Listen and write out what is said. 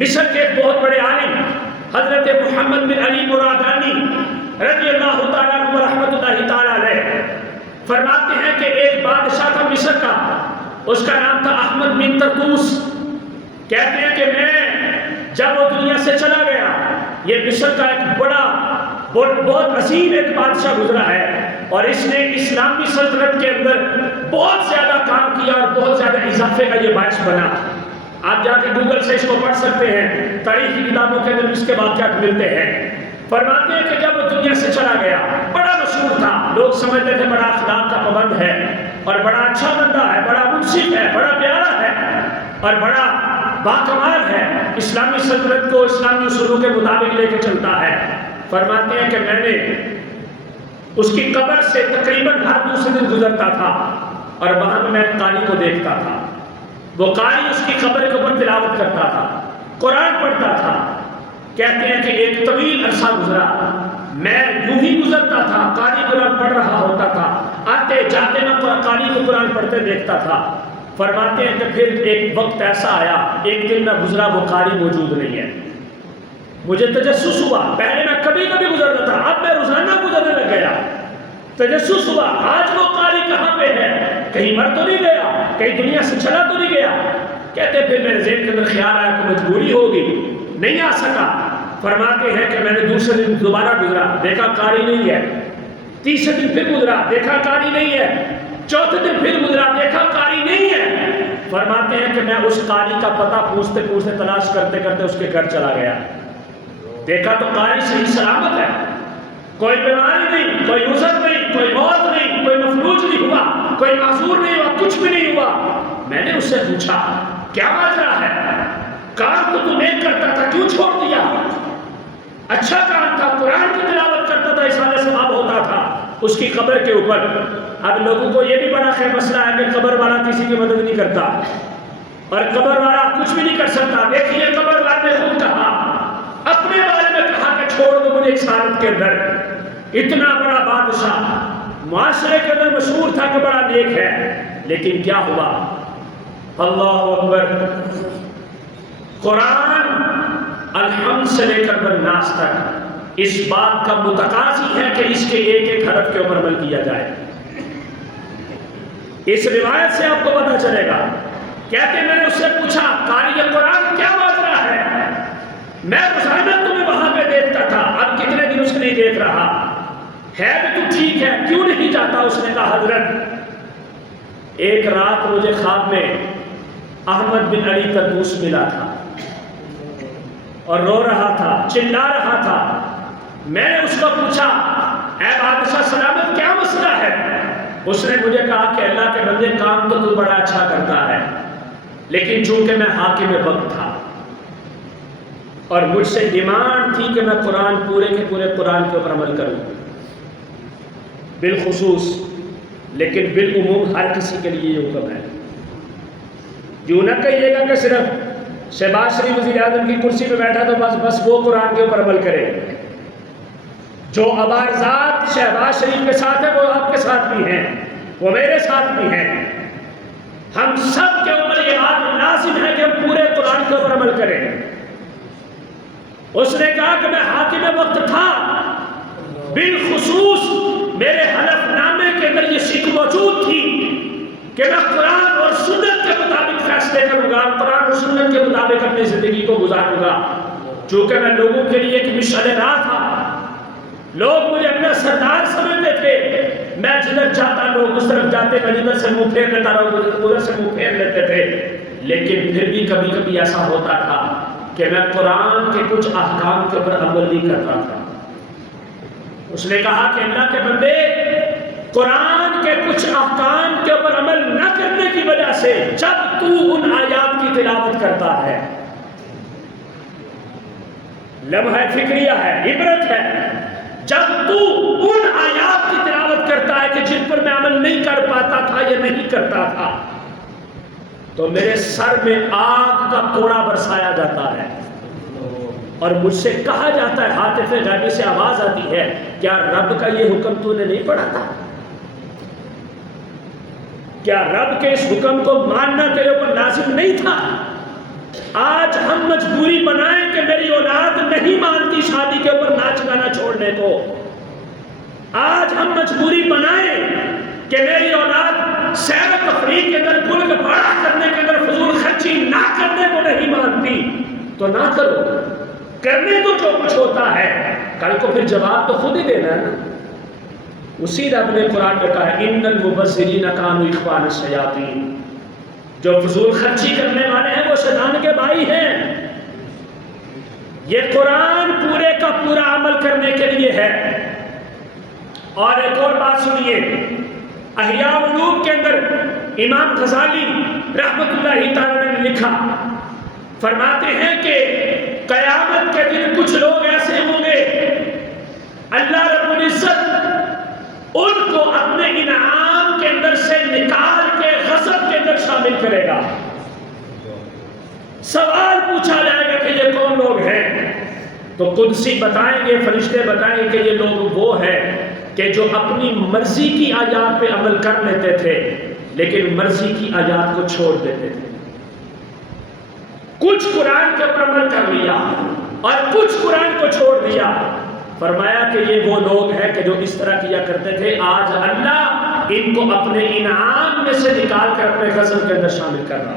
مصر کے ایک بہت بڑے عالم حضرت محمد بن علی مرادانی رضی اللہ تعالیٰ عنہ رحمۃ اللہ تعالیٰ علیہ فرماتے ہیں کہ ایک بادشاہ تھا مصر کا، اس کا نام تھا احمد بن طرطوس۔ کہتے ہیں کہ میں جب وہ دنیا سے چلا گیا، یہ مصر کا ایک بڑا بہت عظیم ایک بادشاہ گزرا ہے، اور اس نے اسلامی سلطنت کے اندر بہت زیادہ کام کیا اور بہت زیادہ اضافے کا یہ باعث بنا۔ آپ جا کے گوگل سے اس کو پڑھ سکتے ہیں، تاریخی کتابوں کے اندر اس کے واقعات ملتے ہیں۔ فرماتے ہیں کہ جب وہ دنیا سے چلا گیا، بڑا مشہور تھا، لوگ سمجھتے تھے بڑا اخلاق کا پابند ہے اور بڑا اچھا بندہ ہے، بڑا منصف ہے، بڑا پیارا ہے اور بڑا باکمال ہے، اسلامی سلطنت کو اسلامی اصولوں کے مطابق لے کے چلتا ہے۔ فرماتے ہیں کہ میں نے اس کی قبر سے تقریباً ہر دوسرے دن گزرتا تھا اور وہاں میں قاری کو دیکھتا تھا، وہ قاری اس کی قبر کے اوپر تلاوت کرتا تھا، قرآن پڑھتا تھا۔ کہتے ہیں کہ ایک طویل عرصہ گزرا، میں یوں ہی گزرتا تھا، قاری قرآن پڑھ رہا ہوتا تھا، آتے جاتے میں قاری کو قرآن پڑھتے دیکھتا تھا۔ فرماتے ہیں کہ پھر ایک وقت ایسا آیا، ایک دن میں گزرا، وہ قاری موجود نہیں ہے۔ مجھے تجسس ہوا، پہلے میں کبھی کبھی گزرتا تھا، اب میں روزانہ گزرنے لگ گیا۔ تجسس ہوا، آج وہ قاری کہاں پہ ہے، کہیں مر تو نہیں گیا، کہیں دنیا سے چلا تو نہیں گیا۔ کہتے پھر میرے ذہن کے اندر خیال آیا کہ مجبوری ہوگی، نہیں آ سکا۔ فرماتے ہیں کہ میں نے دوسرے دن دوبارہ گزرا، دیکھا قاری نہیں ہے، تیسرے دن پھر گزرا، دیکھا قاری نہیں ہے، چوتھے دن پھر گزرا، دیکھا قاری نہیں ہے۔ فرماتے ہیں کہ میں اس قاری کا پتہ پوچھتے پوچھتے تلاش کرتے کرتے اس کے گھر چلا گیا، دیکھا تو قاری صحیح سلامت ہے، کوئی بیماری نہیں، کوئی عذر نہیں، کوئی موت نہیں، کوئی مفلوج نہیں ہوا، کوئی معذور نہیں ہوا، کچھ بھی نہیں ہوا۔ میں نے اس سے پوچھا کیا ماجرا ہے، کام تو نیک کرتا تھا، کیوں چھوڑ دیا؟ اچھا کام تھا، قرآن کی تلاوت کرتا تھا، اصالہ ثواب ہوتا تھا اس کی قبر کے اوپر۔ اب لوگوں کو یہ بھی بڑا خیر مسئلہ ہے کہ قبر والا کسی کی مدد نہیں کرتا اور قبر والا کچھ بھی نہیں کر سکتا۔ دیکھیے قبر والے نے خود کہا، اپنے بارے میں کہا کہ چھوڑ دو مجھے اس حالت کے اندر۔ اتنا بڑا بادشاہ، معاشرے کے اندر مشہور تھا کہ بڑا نیک ہے، لیکن کیا ہوا؟ اللہ اکبر، قرآن الحمد سے لے کر بالناس تک اس بات کا متقاضی ہے کہ اس کے ایک ایک حرف کے اوپر عمل کیا جائے۔ اس روایت سے آپ کو پتہ چلے گا۔ کہتے میں نے اس سے پوچھا قاری قرآن کیا ماجرا ہے، میں روزانہ تمہیں وہاں پہ دیکھتا تھا، اب کتنے دن اسے نہیں دیکھ رہا ہے، بھی تو ٹھیک ہے، کیوں نہیں جاتا؟ اس نے کہا حضرت ایک رات مجھے خواب میں احمد بن علی طرطوس ملا تھا اور رو رہا تھا، چلا رہا تھا۔ میں نے اس کو پوچھا اے بادشاہ سلامت کیا مسئلہ ہے؟ اس نے مجھے کہا کہ اللہ کے بندے کام تو بڑا اچھا کرتا ہے، لیکن چونکہ میں حاکم وقت تھا اور مجھ سے ڈیمانڈ تھی کہ میں قرآن پورے کے پورے قرآن کے اوپر عمل کروں بالخصوص، لیکن بالعموم ہر کسی کے لیے یہ حکم ہے۔ یوں نہ کہیے گا کہ صرف شہباز شریف وزیر اعظم کی کرسی پہ بیٹھا تو بس وہ قرآن کے اوپر عمل کرے۔ جو عبارضات شہباز شریف کے ساتھ ہے وہ آپ کے ساتھ بھی ہیں، وہ میرے ساتھ بھی ہیں۔ ہم سب کے اوپر یہ بات لازم ہے کہ ہم پورے قرآن کے اوپر عمل کریں۔ اس نے کہا کہ میں حاکم وقت تھا، بالخصوص میرے حلف نامے کے اندر یہ سیکھ موجود تھی کہ میں قرآن اور سنت کے مطابق فیصلے کروں گا، قرآن اور سنت کے مطابق اپنی زندگی کو گزاروں گا۔ چونکہ میں لوگوں کے لیے ایک مشعل راہ تھا، لوگ مجھے اپنا سردار سمجھتے تھے، میں جدھر جاتا لوگ اس طرف جاتے، میں جدھر سے منہ پھیر لیتا رہا ادھر سے منہ پھیر لیتے تھے۔ لیکن پھر بھی کبھی کبھی ایسا ہوتا تھا کہ میں قرآن کے کچھ احکام کے اوپر عمل نہیں کرتا تھا۔ اس نے کہا کہ اللہ کے بندے، قرآن کے کچھ احکام کے اوپر عمل نہ کرنے کی وجہ سے جب تو ان آیات کی تلاوت کرتا ہے، لمحہ فکریہ ہے، عبرت ہے، جب تو ان آیات کی تلاوت کرتا ہے کہ جن پر میں عمل نہیں کر پاتا تھا یا نہیں کرتا تھا، تو میرے سر میں آگ کا کوڑا برسایا جاتا ہے اور مجھ سے کہا جاتا ہے، ہاتف غیبی سے آواز آتی ہے، کیا رب کا یہ حکم تو نے نہیں پڑھا تھا؟ کیا رب کے اس حکم کو ماننا تیرے اوپر لازم نہیں تھا؟ آج ہم مجبوری بنائیں کہ میری اولاد نہیں مانتی شادی کے اوپر ناچ گانا چھوڑنے کو. آج ہم مجبوری بنائیں کہ میری اولاد سیر و تفریح کے اندر گل گپاڑا کرنے کے اندر فضول خرچی نہ کرنے کو نہیں مانتی تو نہ کرو. کرنے تو جو کچھ ہوتا ہے کل کو پھر جواب تو خود ہی دینا ہے نا. اسی رب نے قرآن میں کہا ان المبذرین کانوا اخوان الشیاطین. جو فضول خرچی کرنے والے ہیں وہ شیطان کے بھائی ہیں. یہ قرآن پورے کا پورا عمل کرنے کے لیے ہے. اور ایک اور بات سنیے, احیاء علوم کے اندر امام غزالی رحمت اللہ تعالی نے لکھا, فرماتے ہیں کہ قیامت کے دن کچھ لوگ ایسے ہوں گے اللہ رب العزت ان کو اپنے انعام کے اندر سے نکال کے غضب کے اندر شامل کرے گا. سوال پوچھا جائے گا کہ یہ کون لوگ ہیں, تو قدسی بتائیں گے, فرشتے بتائیں گے کہ یہ لوگ وہ ہیں کہ جو اپنی مرضی کی آیات پہ عمل کر لیتے تھے لیکن مرضی کی آیات کو چھوڑ دیتے تھے. کچھ قرآن کے اوپر عمل کر لیا اور کچھ قرآن کو چھوڑ دیا. فرمایا کہ یہ وہ لوگ ہیں کہ جو اس طرح کیا کرتے تھے, آج اللہ ان کو اپنے انعام میں سے نکال کر اپنے غضب کے اندر شامل کر رہا.